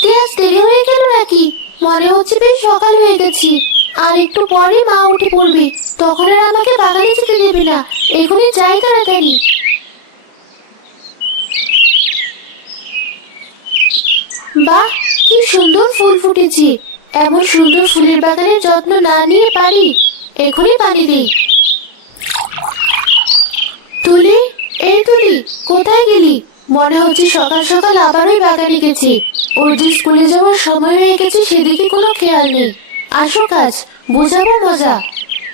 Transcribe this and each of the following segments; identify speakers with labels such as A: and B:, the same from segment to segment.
A: উঠতে আজ দেরি হয়ে গেল নাকি মনে হচ্ছে বেশ সকাল হয়ে গেছি। আর একটু পরে মা উঠে পড়বে। তখন আর আমাকে বাগানে যেতে দেবে না। এখনই যাই তাড়াতাড়ি। বাহ, কি সুন্দর ফুল ফুটেছে। এমন সুন্দর ফুলের বাগানের যত্ন না নিয়ে পারি। এখনই পানি দিই। তুলি, এই তুলি, কোথায় গেলি? মনে হচ্ছে সকাল সকাল আবার ওই বাগানে গেছি। ওর যে স্কুলে যাওয়ার সময় হয়ে গেছে, সেদিকে কোনো খেয়াল নেই। আসো কাজ, বোঝাবো মজা।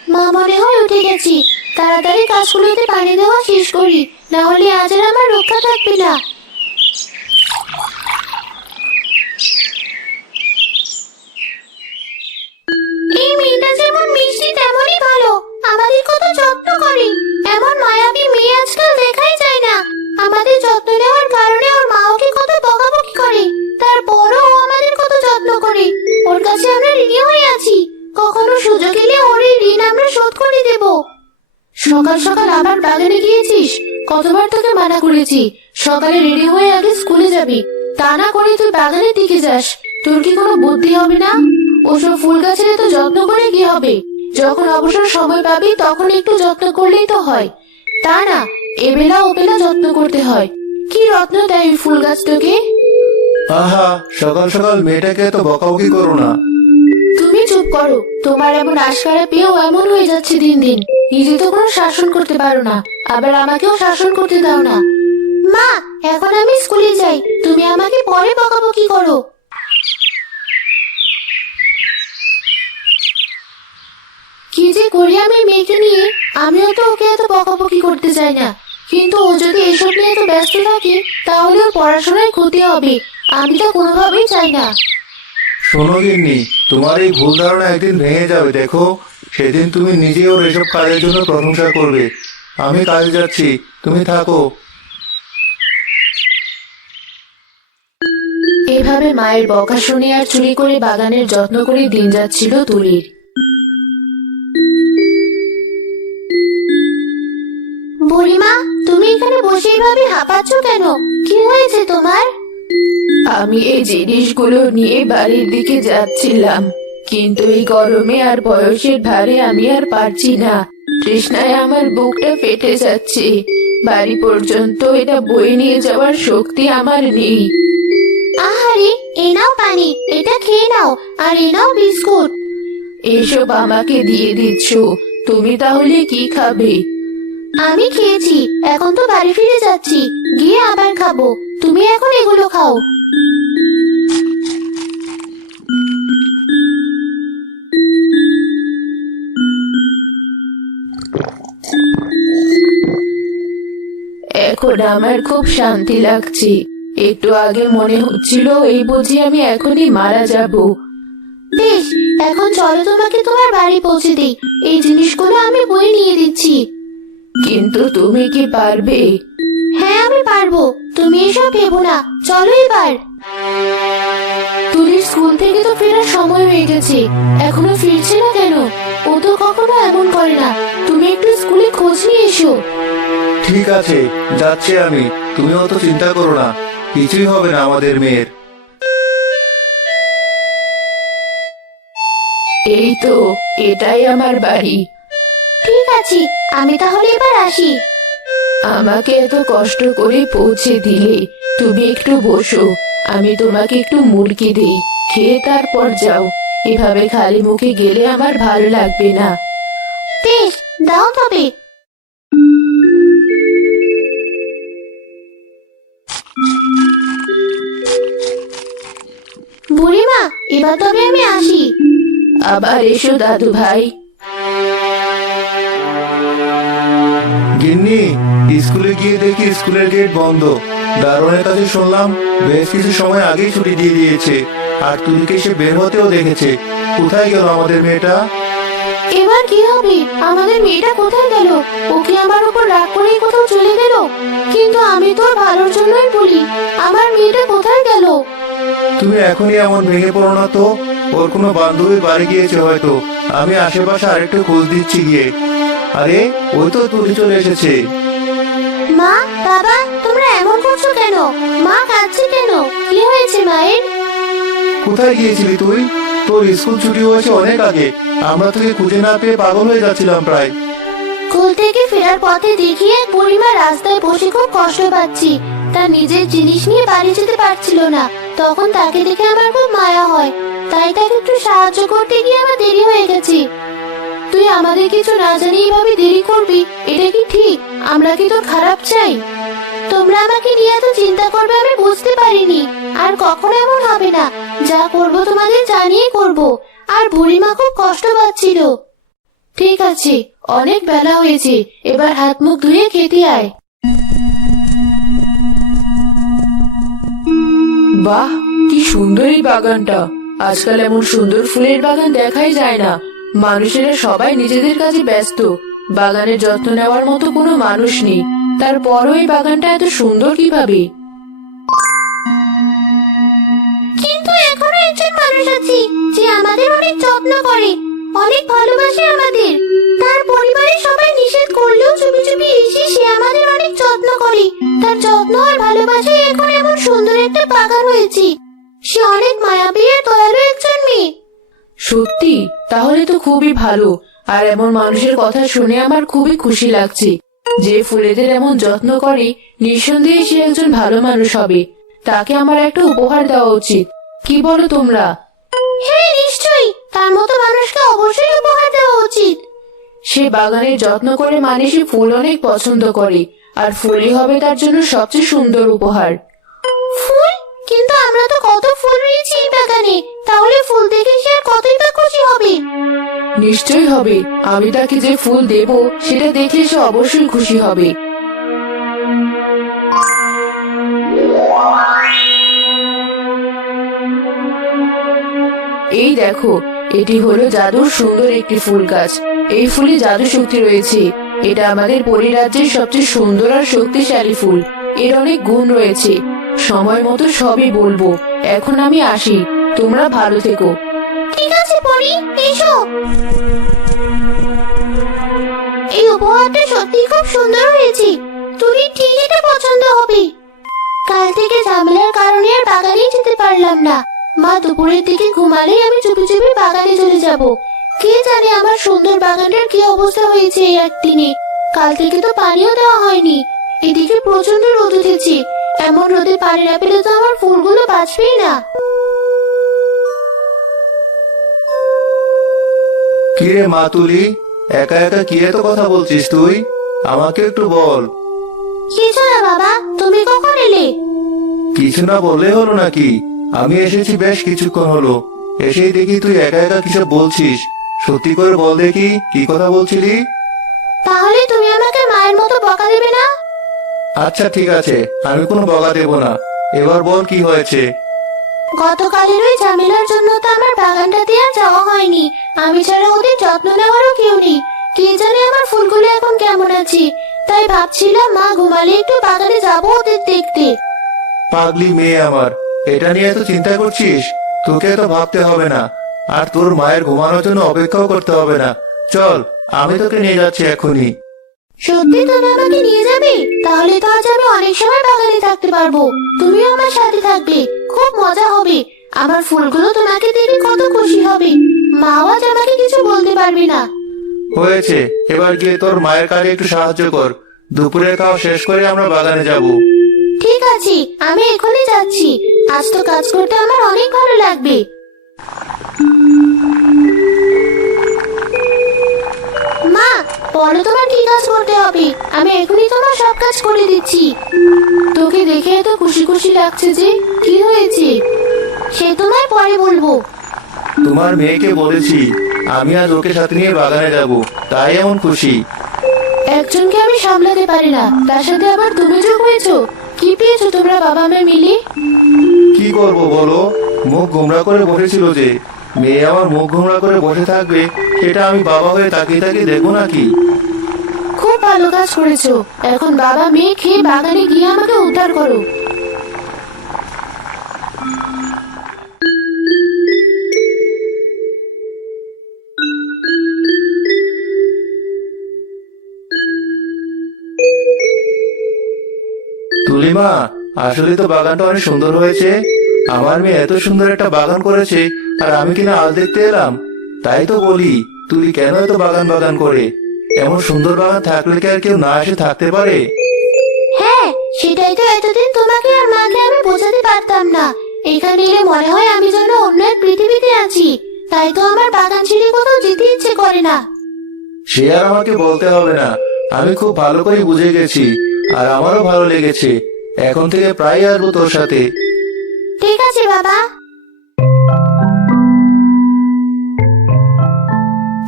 A: মা মনে হয় উঠে গেছি। তাড়াতাড়ি কাজগুলোতে পানি দেওয়া শেষ করি, না হলে আজ আর আমার রক্ষা থাকবে না। করেছি সকালে রেডি হয়ে আগে স্কুলে যাবি। তা না করে তুই বাগানের দিকে যাস। তোর কি কোনো বুদ্ধি হবে না? ওসব ফুল গাছের এত যত্ন করে কি হবে? যখন অবসর সময় পাবি তখন একটু যত্ন করলেই তো হয়। তা না এবেলা ওবেলা যত্ন করতে হয়। কি রত্ন দেয় ফুল গাছ তোকে?
B: আহা সকাল সকাল মেয়েটাকে এত বকাবকি করো না।
A: তুমি চুপ করো তোমার এমন আশকারা পেয়েও এমন হয়ে যাচ্ছে দিন দিন। নিজে তো কোনো শাসন করতে পারো না, আবার আমাকেও শাসন করতে দাও না। মা, এখন আমি স্কুলে যাই, তুমি আমাকে পরে বকাবকি করো। কি যে করি আমি মেয়েকে নিয়ে, আমিও তো ওকে এত বকাবকি করতে চাই না। কিন্তু ও যদি এসব নিয়ে এত ব্যস্ত থাকে, তাহলে ওর পড়াশোনায় ক্ষতি হবে, আমি তো কোনোভাবেই চাই না।
B: শোনো গিন্নি তোমার এই ভুল ধারণা একদিন ভেঙে যাবে দেখো। সেদিন তুমি নিজে ওর এসব কাজের জন্য প্রশংসা করবে। আমি কাজে যাচ্ছি তুমি থাকো।
A: এভাবে মায়ের বকা শুনে আর চুরি করে বাগানের যত্ন করে দিন যাচ্ছিল তুলির। বুড়িমা তুমি এখানে বসে এইভাবে হাঁপাচ্ছ কেন? কি হয়েছে তোমার? আমি এই জিনিসগুলো নিয়ে বাড়ির দিকে যাচ্ছিলাম কিন্তু এই গরমে আর বয়সের ভারে আমি আর পারছি না। তৃষ্ণায় আমার বুকটা ফেটে যাচ্ছে। বাড়ি পর্যন্ত এটা বয়ে নিয়ে যাওয়ার শক্তি আমার নেই। আহারে এ নাও পানি এটা খেয়ে নাও আর এ নাও বিস্কুট। এসব আমাকে দিয়ে দিচ্ছ তুমি তাহলে কি খাবে? আমি খেয়েছি এখন তো বাড়ি ফিরে যাচ্ছি। আবার খাব। তুমি এখন এগুলো খাও। এখন আমার খুব শান্তি লাগছে। একটু আগে মনে হচ্ছিল এই বুঝি আমি এখনই মারা যাব। বেশ এখন চলো তোমাকে তোমার বাড়ি পৌঁছে দিই। এই জিনিসগুলো আমি বই নিয়ে দিচ্ছি। কিন্তু তুমি কি পারবে? পারব। তুমি এসব ভেবো না। চলো এবার। তুলির স্কুল থেকে তো ফেরার সময় হয়ে গেছে। এখনও ফিরছে না কেন? ও তো কখনো এমন করে না। তুমি একটু স্কুলে খোঁজ নিয়ে এসো।
B: ঠিক আছে যাচ্ছি আমি। তুমি অত চিন্তা করো না। কিছুই হবে না আমাদের মেয়ের।
A: এই তো এটাই আমার বাড়ি। ঠিক আছে আমি তাহলে এবার আসি। আমাকে এত কষ্ট করে পৌঁছে দিলে তুমি একটু বসো আমি তোমাকে একটু মুরগি দিই খেয়ে তারপর যাও এভাবে খালি মুখে গেলে আমার ভালো লাগবে না। বেশ দাও তবে। বুড়িমা এবার তবে আমি আসি। আবার এসো দাদু ভাই
B: গিন্নি স্কুলে গিয়ে দেখি স্কুলের গেট বন্ধ। দারোয়ানের কাছে শুনলাম বেশ কিছু সময় আগেই ছুটি দিয়ে দিয়েছে। আর তুলিকে সে বের হতেও দেখেছে। কোথায় গেল আমাদের মেয়েটা?
A: এবার কি হবে? আমাদের মেয়েটা কোথায় গেল? ওকে আমার উপর রাগ করেই কোথাও চলে গেল? কিন্তু আমি তো ভালোর জন্যই বলি আমার মেয়েটা কোথায় গেল?
B: তুমি এখনই এমন ভেঙে পড়ো না তো? ওর কোনো বান্ধবীর বাড়ি গিয়েছে হয়তো। আমি আশেপাশে আরেকটু খোঁজ দিচ্ছি গিয়ে। আরে ওই তো তুলি চলে এসেছে।
A: মা বাবা তোমরা এমন করছ কেন? মা কাঁদছে কেন? কি হয়েছে মায়ের?
B: কোথায় গিয়েছিলি তুই? তোর স্কুল ছুটি হয়েছে অনেক আগে। আমরা তোকে খুঁজে না পেয়ে পাগল হয়ে যাচ্ছিলাম প্রায়।
A: স্কুল থেকে ফেরার পথে দেখি এক বুড়িমা রাস্তায় বসে খুব কষ্ট পাচ্ছি। তার নিজের জিনিস নিয়ে বাড়ি যেতে পারছিল না। তখন তাকে দেখে আমার খুব মায়া হয়। তাই তাকে একটু সাহায্য করতে গিয়ে আমার দেরি হয়ে গেছে। তুই আমাদের কিছু না জানি এইভাবে দেরি করবি? এটা কি ঠিক? আমরা কি তোর খারাপ চাই? তোমরা আমাকে নিয়ে এত চিন্তা করবে আমি বুঝতে পারিনি। আর কখনো এমন হবে না। যা করব তোমাদের জানিয়ে করব। আর বুড়িমা খুব কষ্ট পাচ্ছিল। ঠিক আছে, অনেক বেলা হয়েছে। এবার হাত মুখ ধুয়ে খেতে আয়।
C: বাহ, কি সুন্দর এই বাগানটা। আজকাল এমন সুন্দর ফুলের বাগান দেখাই যায় না। মানুষেরা সবাই নিজেদের কাজে ব্যস্ত। বাগানের যত্ন নেওয়ার মতো কোনো মানুষ নেই। তারপরও এই বাগানটা এত সুন্দর কীভাবে?
A: কিন্তু এখনও একজন মানুষ আছে যে আমাদের অনেক যত্ন করে অনেক ভালোবাসে আমাদের। তার পরিবারের সবাই নিষেধ করলেও চুপি চুপি এসে সে আমাদের অনেক যত্ন করে। তার যত্ন আর ভালোবাসায় এখন এমন সুন্দর একটা বাগান হয়েছে। সে অনেক মায়াবী আর দয়ালু একজন মেয়ে।
C: সত্যি? তাহলে তো খুবই ভালো। আর এমন মানুষের কথা শুনে আমার খুবই খুশি লাগছে। যে ফুলেদের এমন যত্ন করে নিঃসন্দেহে সে একজন ভালো মানুষ হবে। তাকে আমার একটা উপহার দেওয়া উচিত। কি বলো তোমরা?
A: হ্যাঁ নিশ্চয়ই। তার মতো মানুষকে অবশ্যই উপহার দেওয়া উচিত।
C: সে বাগানের যত্ন করে মানে সে ফুল অনেক পছন্দ করে আর ফুলই হবে তার জন্য সবচেয়ে সুন্দর উপহার।
A: ফুল? কিন্তু আমরা তো কত ফুল রয়েছে এই বাগানে। তাহলে ফুল দেখে সে আর কতই বা খুশি হবে?
C: নিশ্চয়ই হবে। আমি তাকে যে ফুল দেব, সেটা দেখলে সে অবশ্যই খুশি হবে। এই দেখো, এটি হলো জাদুর সুন্দর একটি ফুল গাছ। এই ফুলে জাদু শক্তি রয়েছে। এটা আমাদের পরিরাজ্যের সবচেয়ে সুন্দর আর শক্তিশালী ফুল। এর অনেক গুণ রয়েছে। সময় মতো সবই বলব। এখন আমি আসি। তোমরা ভালো থেকো।
A: ঠিক আছে, পরি। এসো। এই উপহারটা সত্যি খুব সুন্দর হয়েছে। তুমি ঠিক এটা পছন্দ হবে। কাল থেকে ঝামেলার কারণে আর বাগানে যেতে পারলাম না। মা দুপুরের দিকে ঘুমালেই আমি চুপি চুপি বাগানে চলে যাব। কে জানে আমার সুন্দর বাগানটার কি অবস্থা হয়েছে এই একদিনে। কাল থেকে তো পানিও দেওয়া হয়নি। এদিকে প্রচণ্ড রোদ উঠেছে। এমন রোদে পানি না পেলে তো আমার ফুলগুলো বাঁচবেই না।
B: কিরে মা তুলি একা একা কি এত কথা বলছিস তুই? আমাকে একটু বল।
A: কিছু না বাবা তুমি কখন এলে?
B: কিছু না বললে হলো নাকি? আমি এসেছি বেশ কিছুক্ষণ হলো। এসেই দেখি তুই একা একা কিসব বলছিস? সত্যি করে বল দেখি কি কথা বলছিলি?
A: তাহলে তুমি আমাকে মায়ের মতো বকা দেবে না?
B: আচ্ছা ঠিক আছে আমি কোনো বগা দেব না। এবার বল কি হয়েছে?
A: গতকালের ওই ঝামেলার জন্য তো আমার বাগানটা দিয়ে আর যাওয়া হয়নি। আমি ছাড়া ওদের যত্ন নেওয়ারও কেউ নেই। কে জানে আমার ফুলগুলো এখন কেমন আছে। তাই ভাবছিলাম মা ঘুমালে একটু বাগানে যাব ওদের দেখতে।
B: পাগলি মেয়ে আমার এটা নিয়ে এত চিন্তা করছিস? তোকে তো ভাবতে হবে না। আর তোর মায়ের ঘুমানোর জন্য অপেক্ষাও করতে হবে না। চল আমি তোকে নিয়ে যাচ্ছি এখনই।
A: সত্যি তুমি আমাকে নিয়ে যাবে? তাহলে তো আজ আমি অনেক সময় বাগানে থাকতে পারব। তুমিও আমার সাথে থাকবে খুব মজা হবে। আমার ফুলগুলো তোমাকে দেখে কত খুশি হবে। মাও আজ আমাকে কিছু বলতে পারবে না।
B: হয়েছে। এবার গিয়ে তোর মায়ের কাজে একটু সাহায্য কর। দুপুরের খাওয়া শেষ করে আমরা বাগানে যাব।
A: ঠিক আছে। আমি এখনই যাচ্ছি। আজ তো কাজ করতে আমার অনেক ভালো লাগবে। হবে আমি এখনই তোমার সব কাজ করে দিচ্ছি। তোকে দেখে এত খুশি খুশি লাগছে যে কি হয়েছে? সে তোমায় পরে বলব।
B: তোমার মেয়েকে বলেছি আমি আজ ওকে সাথে নিয়ে বাগানে যাব তাই এমন খুশি।
A: একজনকে আমি সামলাতে পারি না তার সাথে আবার তুমি যোগ হয়েছো? কি পেয়েছ তোমরা বাবা মেয়ে মিলে?
B: কি করব বলো? মুখ গোমরা করে বসেছিল যে মেয়ে আমার মুখ গোমরা করে বসে থাকবে সেটা আমি বাবা হয়ে তাকিয়ে তাকিয়ে দেখব নাকি?
A: ভালো কাজ করেছ। এখন বাবা মেয়ে খেয়ে বাগানে গিয়ে আমাকে উদ্ধার করো।
B: তুলিমা, আসলে তো বাগানটা অনেক সুন্দর হয়েছে। আমার মেয়ে এত সুন্দর একটা বাগান করেছে, আর আমি কিনা আল দেখতে এলাম। তাই তো বলি তুই কেন এত বাগান বাগান করে? এমন সুন্দর বাগান থাকলে কি আর কেউ না এসে থাকতে পারে?
A: হ্যাঁ সেটাই তো এতদিন তোমাকে আর মাকে আমি বোঝাতে পারতাম না। এখানে এলে মনে হয় আমি যেন অন্য এক পৃথিবীতে আছি। তাই তো আমার বাগান ছেড়ে কোথাও যেতে ইচ্ছে করে না।
B: সে আর আমাকে বলতে হবে না। আমি খুব ভালো করে বুঝে গেছি আর আমারও ভালো লেগেছে। এখন থেকে প্রায় আসব তোর সাথে।
A: ঠিক আছে বাবা।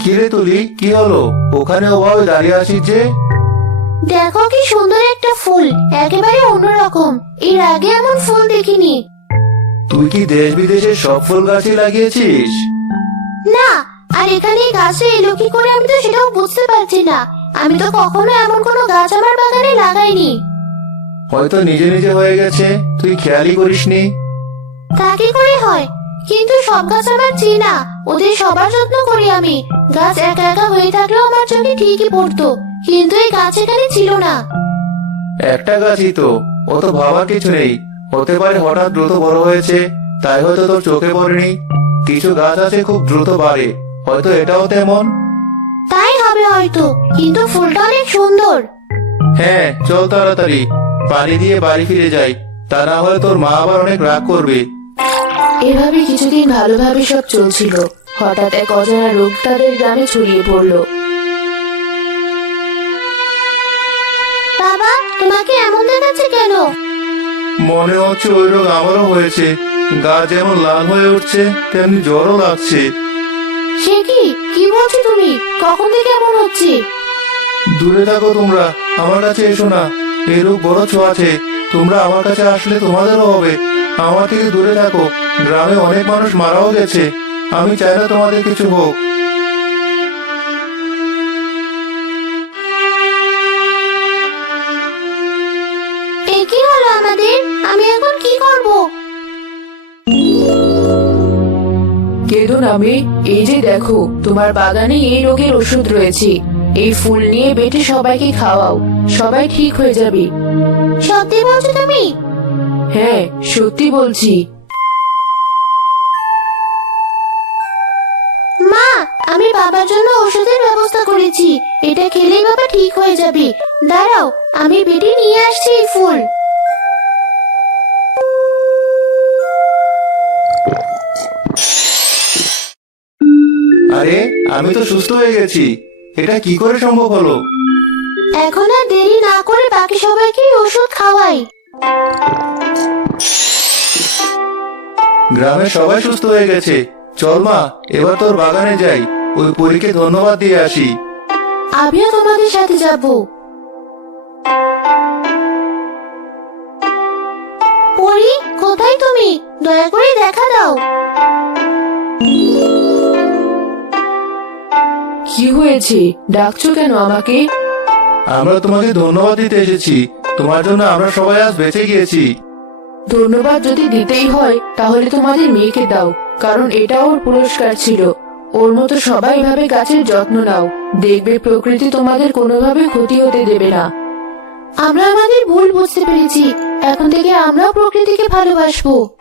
B: কিরে তুলি কি হলো? ওখানে ওভাবে দাঁড়িয়ে আছিস যে?
A: দেখো কি সুন্দর একটা ফুল একেবারে অন্যরকম। এর আগে এমন ফুল দেখিনি।
B: তুই কি দেশ বিদেশের সব ফুল গাছই লাগিয়েছিস?
A: না আর এখানে এই গাছে এলো কি করে আমি তো সেটাও বুঝতে পারছি না। আমি তো কখনো এমন কোনো গাছ আমার বাগানে লাগাইনি।
B: হয়তো নিজে নিজে হয়ে গেছে তুই খেয়ালই করিসনি।
A: তা কি করে হয়? কিন্তু সব গাছ আমার চেনা ওদের সবার যত্ন করি আমি। গাছ একা একা হয়ে থাকলেও আমার চোখে ঠিকই পড়তো কিন্তু এই গাছ এখানে ছিল না।
B: একটা গাছই তো ও তো ভাবার কিছু নেই। হতে পারে হঠাৎ দ্রুত বড় হয়েছে তাই হয়তো তোর চোখে পড়েনি। কিছু গাছ আছে খুব দ্রুত বাড়ে হয়তো এটাও তেমন।
A: তাই হবে হয়তো কিন্তু ফুলটা অনেক সুন্দর।
B: হ্যাঁ চল তাড়াতাড়ি পানি দিয়ে বাড়ি ফিরে যাই তা না হলে তোর মা আবার অনেক রাগ করবে।
C: এভাবে কিছুদিন ভালোভাবে সব চলছিল। হঠাৎ এক অজানা রোগ তাদের গ্রামে ছড়িয়ে পড়ল।
A: বাবা তোমাকে এমন দেখাচ্ছে কেন?
B: মনে হচ্ছে ওই রোগ আমারও হয়েছে। গা যেমন লাল হয়ে উঠছে তেমনি জ্বরও লাগছে।
A: সে কি? কি বলছো তুমি? কখন থেকে এমন হচ্ছে?
B: দূরে থাকো তোমরা আমার কাছে এসো না। এই রোগ বড় ছোঁয়াছে তোমরা আমার কাছে আসলে তোমাদেরও হবে। আমার থেকে দূরে থাকো। গ্রামে অনেক মানুষ মারাও গেছে। আমি চাই না তোমাদের কিছু হোক।
A: এ কি হলো আমাদের? আমি এখন কি করব?
C: কেদো নামে এই যে দেখো তোমার বাগানে এই রোগের ওষুধ রয়েছে। এই ফুল নিয়ে বেটে সবাইকে খাওয়াও সবাই ঠিক হয়ে যাবে।
A: সত্যি বলছো তুমি?
C: হ্যাঁ সত্যি বলছি।
A: আমি বাবার জন্য ওষুধের ব্যবস্থা করেছি। এটা খেলেই বাবা ঠিক হয়ে যাবে। দাঁড়াও আমি বেটে নিয়ে আসছি এই ফুল।
B: আরে আমি তো সুস্থ হয়ে গেছি। এটা কি করে সম্ভব হলো?
A: এখন আর দেরি না করে বাকি সবাইকে ওষুধ খাওয়াই।
B: গ্রামের সবাই সুস্থ হয়ে গেছে। চল মা এবার তোর বাগানে যাই। ওই পরীকে ধন্যবাদ দিয়ে আসি।
A: আমিও তোমাদের সাথে যাব। পরি কোথায় তুমি? দয়া করে দেখা দাও।
C: কি হয়েছে? ডাকছো কেন আমাকে?
B: আমরা তোমাকে ধন্যবাদ দিতে এসেছি। তোমার জন্য আমরা সবাই আজ বেঁচে গিয়েছি।
C: ধন্যবাদ যদি দিতেই হয় তাহলে তোমাদের মেয়েকে দাও কারণ এটা ওর পুরস্কার ছিল। ওর মতো সবাই ভাবে গাছের যত্ন নাও। দেখবে প্রকৃতি তোমাদের কোনোভাবে ক্ষতি হতে দেবে না।
A: আমরা আমাদের ভুল বুঝতে পেরেছি। এখন থেকে আমরাও প্রকৃতিকে ভালোবাসবো।